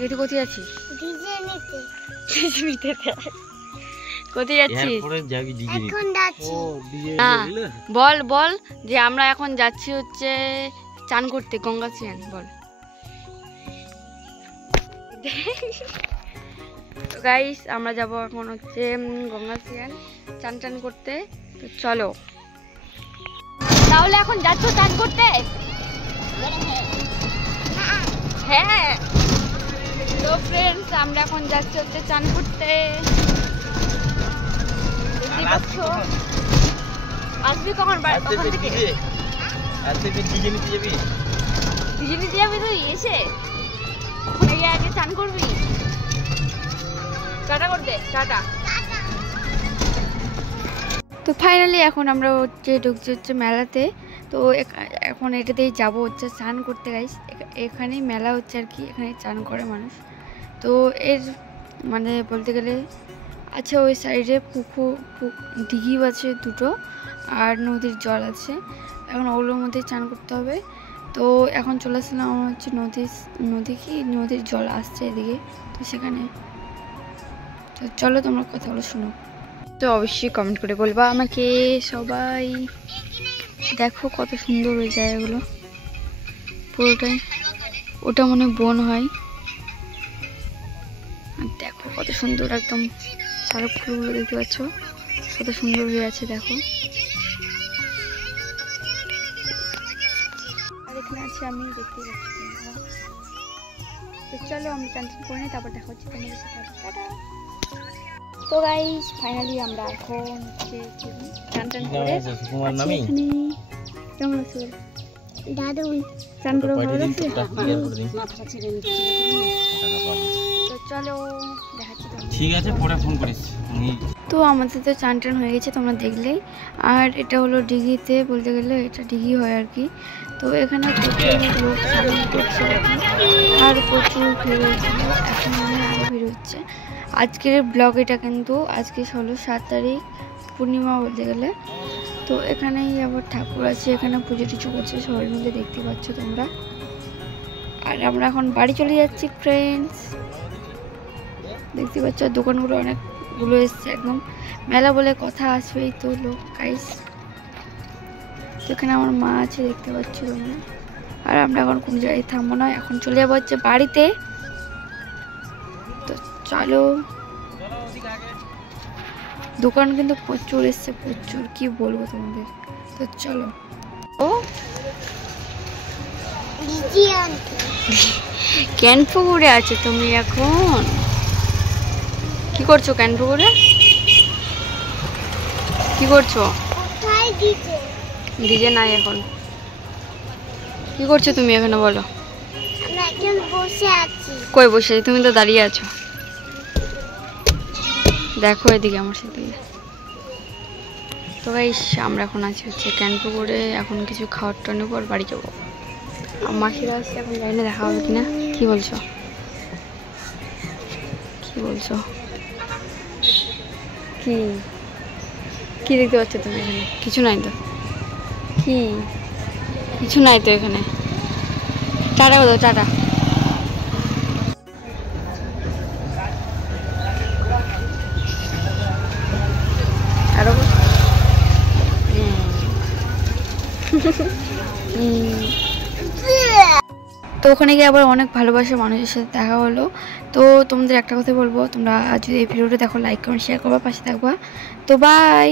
তুই কোথায় যাচ্ছিস? কোথায় যাচ্ছিস? বল বল যে আমরা এখন যাচ্ছি হচ্ছে চান করতে, গঙ্গা স্নান। বল। তো গাইস আমরা যাব এখন হচ্ছে গঙ্গা স্নান, চান টান করতে। তো চলো, তাহলে এখন যাচ্ছ চান করতে? হ্যাঁ। তো ফ্রেন্ডস আমরা এখন যাচ্ছি হচ্ছে চান করতে। আসবি কখন? ডিজে নিতে যাবি তুই? এসে ওখানে গিয়ে আগে চান করবি। টাটা করতে, টাটা। তো ফাইনালি এখন আমরা হচ্ছে ঢুকছি হচ্ছে মেলাতে। তো এখন এটাতেই যাব হচ্ছে চান করতে গাইস। এখানেই মেলা হচ্ছে আর কি, এখানে চান করে মানুষ। তো এর মানে বলতে গেলে আছে ওই সাইডে দিঘি আছে দুটো, আর নদীর জল আছে। এখন ওগুলোর মধ্যে চান করতে হবে। তো এখন চলে আসলাম আমার হচ্ছে নদীর জল আসছে এদিকে, তো সেখানে। তো চলো তোমরা কথাগুলো শোনো। তো অবশ্যই কমেন্ট করে বলবা আমাকে সবাই। দেখো কত সুন্দর ওই জায়গাগুলো পুরোটাই, ওটা মনে বন হয়। আর দেখো কত সুন্দর একদম শালক ফুলগুলো দেখতে পাচ্ছ কত সুন্দর হয়ে আছে। দেখো আর এখানে আছে আমি দেখতে পাচ্ছি। তো চলো আমি চান করে নিই, তারপর দেখা হচ্ছে তোমাদের সাথে। টাটা। তো গাইস ফাইনালি আমরা এখন চান টান করে এখানে। কেমন আছো দাদু? চান করে ভালো লাগছে? তো চলো দেখাচ্ছি। ঠিক আছে, পরে ফোন করিস। তো আমাদের তো চান টান হয়ে গেছে তোমরা দেখলেই। আর এটা হলো দিঘিতে, বলতে গেলে এটা দিঘি হয় আর কি। তো এখানে প্রচুর লোক স্নান করছে আর প্রচুর ভিড় হয়েছিল, এখন আরও ভিড় হচ্ছে। আজকের ব্লগ এটা কিন্তু আজকে হলো 7 তারিখ পূর্ণিমা বলতে গেলে। তো এখানেই আবার ঠাকুর আছে, এখানে পুজো টুজো করছে সবাই মিলে, দেখতে পাচ্ছ তোমরা। আর আমরা এখন বাড়ি চলে যাচ্ছি ফ্রেন্ডস, দেখতে পাচ্ছ। দোকানগুলো অনেকগুলো এসছে, একদম মেলা বলে কথা, আসবেই তো লোক গাইস। তো এখানে আমার মা আছে দেখতে পাচ্ছ তোমরা। আর আমরা এখন কোনো জায়গায় থামবো না, এখন চলে যাবো হচ্ছে বাড়িতে। তো চলো, দোকান কিন্তু প্রচুর এসছে, প্রচুর, কি বলবো তোমাদের। তো চলো। ও ক্যানপুকুরে আছে তুমি এখন? কি করছো ক্যানপুকুরে? কি করছো? ডিজে নাই এখন। কি করছো তুমি এখানে বলো? কই বসে আছি? তুমি তো দাঁড়িয়ে আছো। দেখো এদিকে আমার সাথে। তো গাইস আমরা এখন আছি হচ্ছে ক্যানপুকুরে, এখন কিছু খাওয়ার টানোর পর বাড়ি যাবো। মাসিরা আসছে, এখন জানি না দেখা হবে কিনা। কি বলছো? কি বলছো? কি কি দেখতে পাচ্ছ তুমি এখানে? কিছু নাই তো। কি কিছু নাই তো এখানে। টাটা বলো, টাটা। আরো তো ওখানে গিয়ে আবার অনেক ভালোবাসার মানুষের সাথে দেখা হলো। তো তোমাদের একটা কথা বলবো, তোমরা যদি এই ভিডিওটা দেখো লাইক কমেন্ট শেয়ার করবা, পাশে থাকবা। তো বাই।